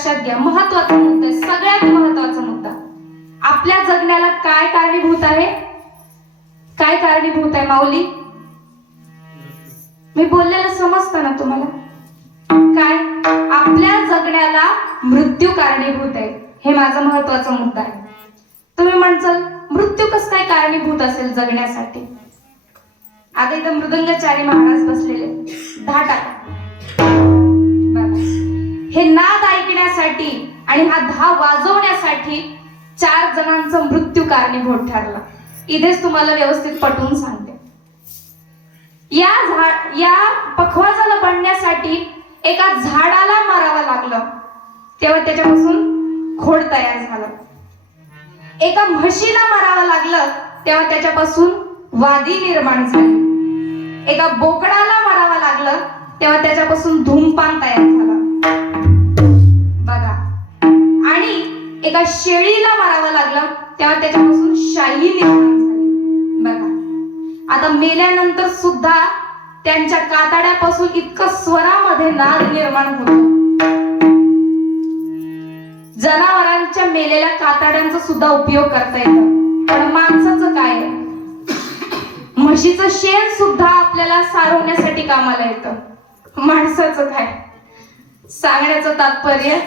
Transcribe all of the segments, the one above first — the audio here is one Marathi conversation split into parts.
लक्षात घ्या. महत्त्वाचा मुद्दा सगळ्यात महत्त्वाचा मुद्दा. आपल्या जगण्याला काय कारणीभूत आहे? काय कारणीभूत आहे माऊली? मी बोललेलं समजतं ना तुम्हाला? काय? आपल्या जगण्याला मृत्यू कारणीभूत आहे. हे माझा महत्त्वाचा मुद्दा आहे. तुम्ही म्हणचाल मृत्यू कसं काय कारणीभूत असेल जगण्यासाठी? आता इथं मृदंगचारी महाराज बसलेले दहा टाका. हे नाद ऐकण्यासाठी आणि हा धा वाजवण्यासाठी चार जणांचा मृत्यू कारणीभूत ठरला. इथेच तुम्हाला व्यवस्थित पटवून सांगते. या झाड या पखवाजाला बनण्यासाठी एका झाडाला मारावं लागलं. तेव्हा त्याच्यापासून खोड तयार झालं. एका म्हशीला मारावं लागलं तेव्हा त्याच्यापासून वादी निर्माण झाली. एका बोकडाला मारावं लागलं तेव्हा त्याच्यापासून धूमपान तयार झालं. एका शेळीला मारावं लागलं तेव्हा त्याच्यापासून शाही निर्माण झाली. बघा. आता मेल्यानंतर सुद्धा त्यांच्या कातड्यापासून इतकं स्वरामध्ये नाद निर्माण होतो. जनावरांच्या मेलेल्या कातड्यांचा सुद्धा उपयोग करता येतो. पण माणसाचं काय? आहे? म्हशीचं शेण सुद्धा आपल्याला सारवण्यासाठी कामाला येतं. माणसाचं काय? सांगण्याचं तात्पर्य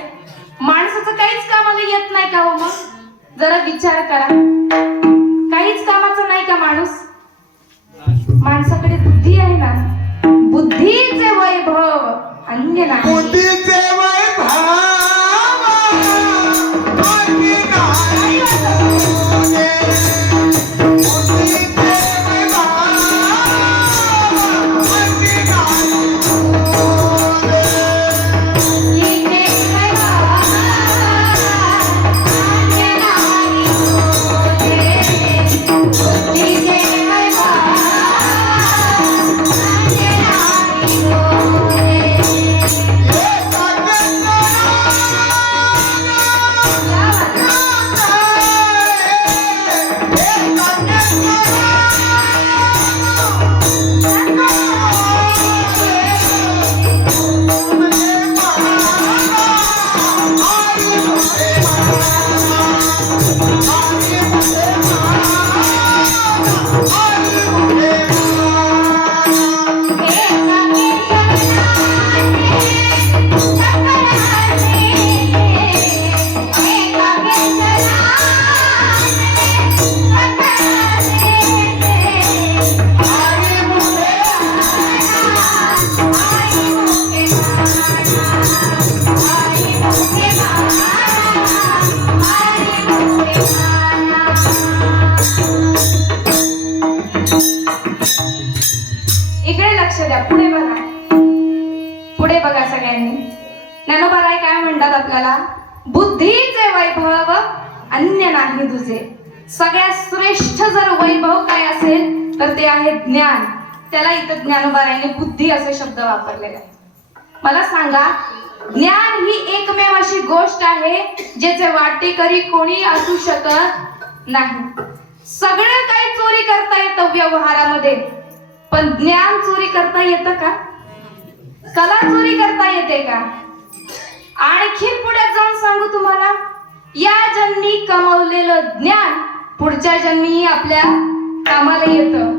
माणसाचं काहीच कामाला येत नाही का हो मग? जरा विचार करा. काहीच कामाचं नाही का माणूस? माणसाकडे बुद्धी आहे ना. बुद्धीचे वैभव अन्य नाही. बुद्धीचे द्या. पुढे बघा. पुढे बघा सगळ्यांनी. ज्ञानोबाराय काय म्हणतात आपल्याला? बुद्धीचे वैभव अन्य नाही तुझे. सगळ्यात श्रेष्ठ जर वैभव काय असेल तर ते आहे ज्ञान. त्याला इथं ज्ञानोबारायने बुद्धी असे शब्द वापरलेले आहे मला सांगा ज्ञान ही एकमेव अशी गोष्ट आहे ज्याचे वाटेकरी कोणी असू शकत नाही. सगळं काही चोरी करता येतं व्यवहारामध्ये. पण ज्ञान चोरी करता येतं का? कला चोरी करता येते का? आणखीन पुढे जाऊन सांगू तुम्हाला या जन्मी कमवलेलं ज्ञान पुढच्या जन्मी आपल्या कामाला येतं.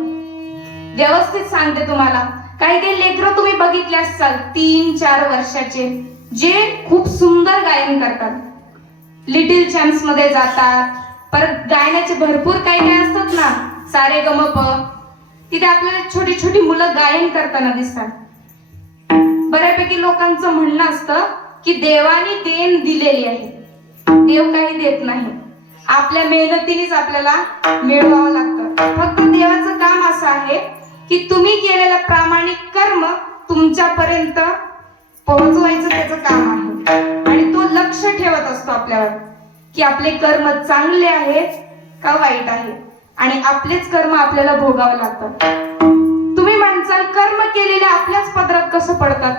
व्यवस्थित सांगते तुम्हाला. काही काही लेकर तुम्ही बघितले असाल तीन चार वर्षाचे जे खूप सुंदर गायन करतात. लिटिल चॅम्प्समध्ये जातात. परत गायनाचे भरपूर काही काही असतात ना. सारे गमप तिथे आपल्याला छोटी छोटी मुलं गायन करताना दिसतात. बऱ्यापैकी लोकांचं म्हणणं असतं की देवाने देण दिलेली आहे. देव काही देत नाही. आपल्या मेहनतीनेच आपल्याला मिळवावं लागतं. फक्त देवाचं काम असं आहे की तुम्ही केलेलं प्रामाणिक कर्म तुमच्यापर्यंत पोहोचवायचं त्याचं काम आहे. आणि तो लक्ष ठेवत असतो आपल्यावर की आपले कर्म चांगले आहेत का वाईट आहे आणि आपलेच कर्म आपल्याला भोगावं लागतात. तुम्ही म्हणसाल कर्म केलेले आपल्याच पदरात कसं पडतात?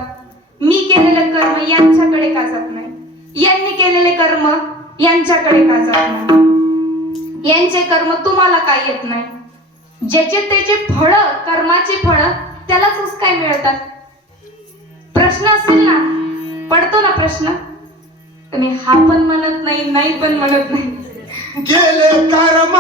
मी केलेलं कर्म यांच्याकडे का जात नाही? यांनी केलेले कर्म यांच्याकडे का जात नाही? यांचे कर्म तुम्हाला काय येत नाही? ज्याचे त्याचे फळ कर्माची फळ त्यालाच काय मिळतात? प्रश्न असेल ना? पडतो ना प्रश्न? तुम्ही हा पण म्हणत नाही नाही पण म्हणत नाही. केले कर्म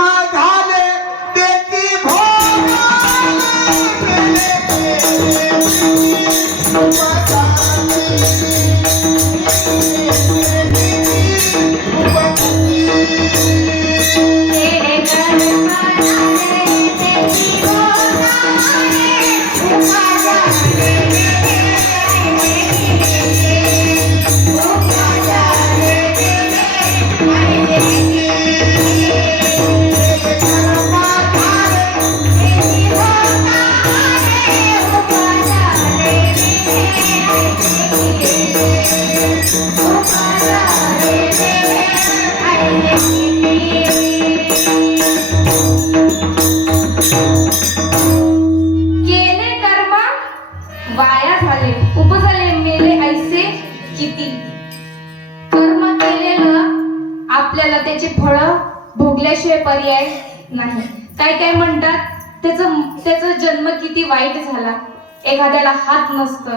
काय काय म्हणतात? त्याचं त्याचा जन्म किती वाईट झाला? एखाद्याला हात नसतं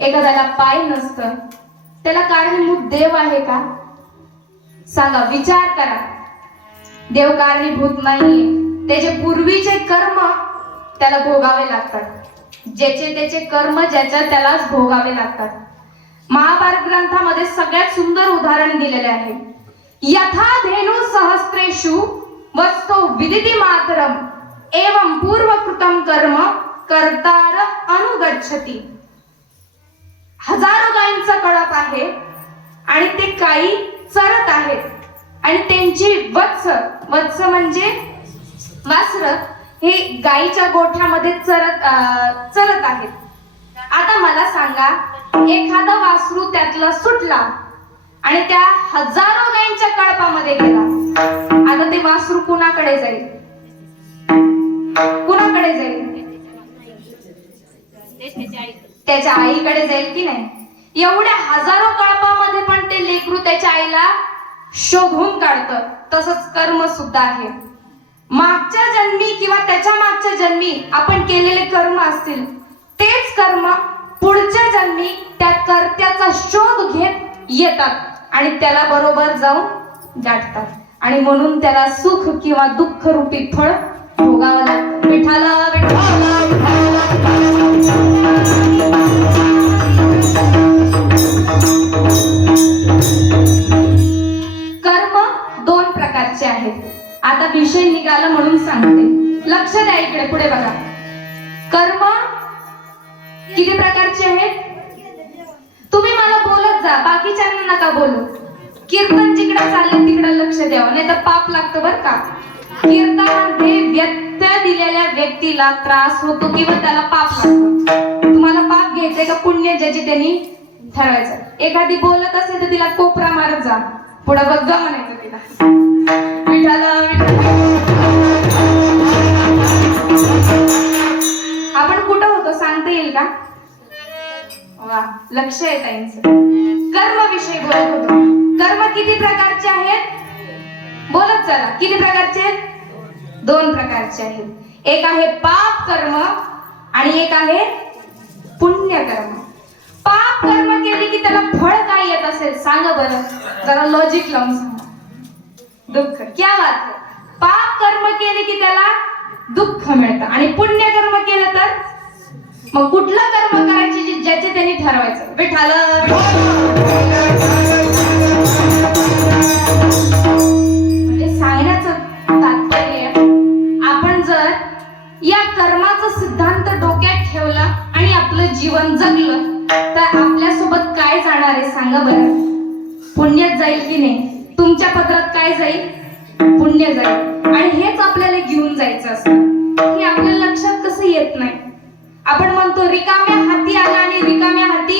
एखाद्याला पाय नसतं. त्याला कारणीभूत देव आहे का? सांगा विचार करा. देव कारणीभूत नाही त्याचे पूर्वीचे कर्म त्याला भोगावे लागतात. ज्याचे त्याचे कर्म ज्याच्या त्यालाच भोगावे लागतात. महाभारत ग्रंथामध्ये सगळ्यात सुंदर उदाहरण दिलेले आहे. यथा धेनु सहस्रेषु वस्तु विदिति मातरम। एवं पूर्वकृतम कर्म कर्तार अनुगच्छती। हजारो गायींचा कळप आहे आणि ते काही चरत आहेत आणि त्यांची वत्स वत्स म्हणजे वासर हे गायीच्या गोठ्यामध्ये चरत चरत आहेत आता मला सांगा एखादा वासरू त्यातला सुटला आणि त्या हजारो गायींच्या कळपामध्ये गेला. वासरू कुणाकडे जाईल? कुणाकडे जाईल? त्याच्या आईकडे जाईल की नाही? एवढ्या हजारो कळपामध्ये पण ते लेकरू त्याच्या आईला शोधून काढतं. तसंच कर्म सुद्धा आहे. मागच्या जन्मी किंवा त्याच्या मागच्या जन्मी आपण केलेले कर्म असतील तेच कर्म पुढच्या जन्मी त्या कर्त्याचा शोध घेत येतात आणि त्याला बरोबर जाऊन गाठतात. आणि म्हणून त्याला सुख किंवा दुःख रूपी फळ भोगावं लागतं. विठाला विठाला कर्म दोन प्रकारचे आहेत. आता विषय निघाला म्हणून सांगते. लक्ष द्या इकडे पुढे बघा. कर्म किती प्रकारचे आहेत? तुम्ही मला बोलत जा बाकीच्यांना नका बोलू. कीर्तन जिकडे चाललं तिकडे लक्ष द्यावं. नाही तर पाप लागतं बर का? कीर्तनामध्ये व्यत्यय दिलेल्या व्यक्तीला त्रास होतो किंवा त्याला पाप लागतो. तुम्हाला पाप घ्यायचंय का पुण्य ज्याची त्यांनी ठरवायचं एखादी बोलत असेल तर तिला कोपरा मारत जा. पुढं बघ म्हणायचं तिला. विठाला आपण कुठं होतो? सांगता येईल का? वा लक्ष आहे ताईंचं. कर्म विषयी बोलत होतो. कर्म किती प्रकारचे आहेत? बोलत चला किती प्रकारचे आहेत? दोन प्रकारचे आहेत. एक आहे पाप कर्म आणि एक आहे पुण्य कर्म. पाप कर्म केले की त्याला फळ काय येत असेल? सांगा बरं. जरा लॉजिक लावून सांगा. दुःख. क्या बात है? पाप कर्म केले की त्याला दुःख मिळतं. आणि पुण्य कर्म केलं तर? मग कुठलं कर्म करायचे ज्याचे त्यांनी ठरवायचं? विठाल म्हणतो रिकाम्या हाती आला आणि रिकाम्या हाती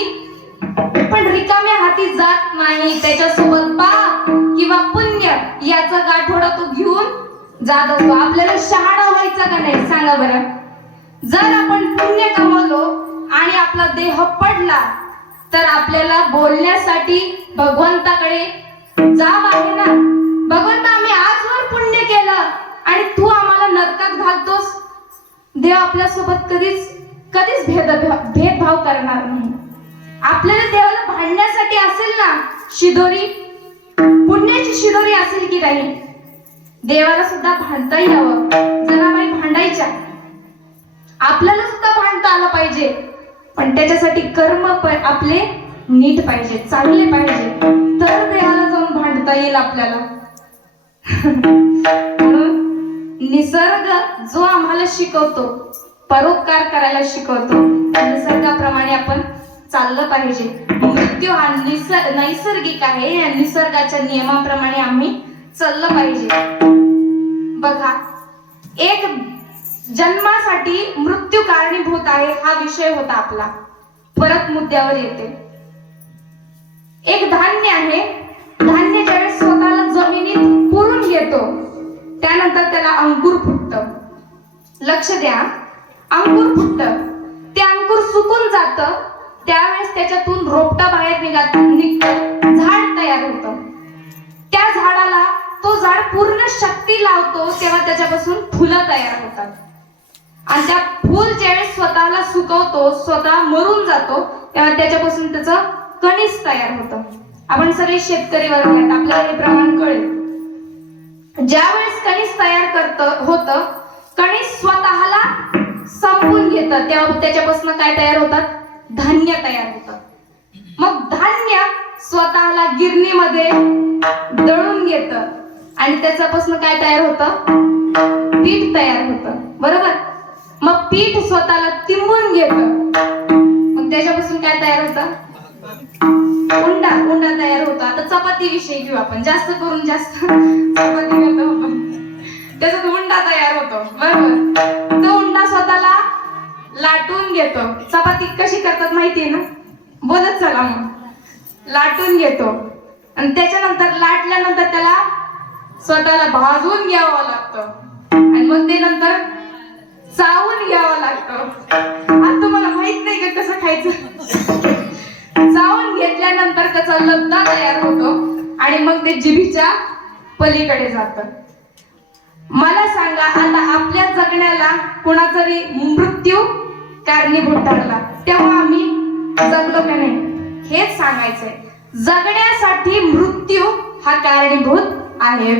पण रिकाम्या हाती जात नाही. त्याच्यासोबत पाप किंवा पुण्य याचा गाठोडा तो घेऊन जात असतो. आपल्याला शहाणा व्हायचा का नाही? सांगा बरं. जर आपण पुण्य कमवलो आणि आपला देह पडला तर आपल्याला बोलण्यासाठी भगवंताकडे जाब आहे ना? भगवंत आम्ही आजवर पुण्य केलं आणि तू आम्हाला नरकात घालतोस. देव आपल्यासोबत कधीच कधीच भेद भेदभाव करणार नाही. आपल्याला देवाला भांडण्यासाठी असेल ना शिदोरी पुण्याची शिदोरी असेल की नाही देवाला सुद्धा भांडता यावं जनाबाई भांडायच्या. आपल्याला सुद्धा भांडता आलं पाहिजे. पण त्याच्यासाठी कर्म प- आपले नीट पाहिजे चांगले पाहिजे. तर देवाला जाऊन भांडता येईल आपल्याला. म्हणून निसर्ग जो आम्हाला शिकवतो परोपकार करायला शिकवतो. निसर्गाप्रमाणे आपण चाललं पाहिजे. मृत्यू हा निसर्ग नैसर्गिक आहे. या निसर्गाच्या नियमाप्रमाणे आम्ही चाललं पाहिजे. बघा एक जन्मासाठी मृत्यू कारणीभूत आहे हा विषय होता आपला. परत मुद्द्यावर येते. एक धान्य आहे. धान्य ज्यावेळेस स्वतःला जमिनीत पुरून घेतो त्यानंतर त्याला अंकुर फुटत. लक्ष द्या. अंकुर फुटत. ते अंकुर सुकून जात. त्यावेळेस त्याच्यातून रोपटा बाहेर निघत निघत. झाड तयार होतं. त्या झाडाला तो झाड पूर्ण शक्ती लावतो तेव्हा त्याच्यापासून फुलं तयार होतात. आणि त्या फुल ज्यावेळेस स्वतःला सुकवतो स्वतः मरून जातो तेव्हा त्याच्यापासून त्याचं कणीस तयार होतं. आपण सगळे शेतकरी वर्ग आहेत आपल्याला हे प्रमाण कळेल. ज्यावेळेस कणीस तयार करत होत कणीस स्वतःला संपून तेव्हा त्याच्यापासून काय तयार होतात? धान्य तयार होतं. मग धान्य स्वतःला गिरणीमध्ये दळून घेत आणि त्याच्यापासून काय तयार होतं? पीठ तयार होतं. बरोबर? मग पीठ स्वतःला तिंबून घेत. मग त्याच्यापासून काय तयार होतं? उंडा उंडा तयार होतो. आता चपाती विषयी घेऊ आपण. जास्त करून जास्त चपाती घेतो आपण. त्याच्यात उंडा तयार होतो. बरोबर? घेतो. चपाती कशी करतात माहितीये ना? बोलत चला मग. लाटून घेतो. आणि त्याच्यानंतर लाटल्यानंतर त्याला स्वतःला भाजून घ्यावं लागतं. आणि मग ते नंतर चावून घ्यावं लागतं. आता तुम्हाला माहीत नाही का कसं खायचं? चावून घेतल्यानंतर त्याचा लगदा तयार होतो. आणि मग ते जिभीच्या पलीकडे जात. मला सांगा आता आपल्या जगण्याला कुणाचा मृत्यू कारणीभूत ठरला. तेव्हा आम्ही जगलो का नाही? हेच सांगायचंय. जगण्यासाठी मृत्यू हा कारणीभूत आहे.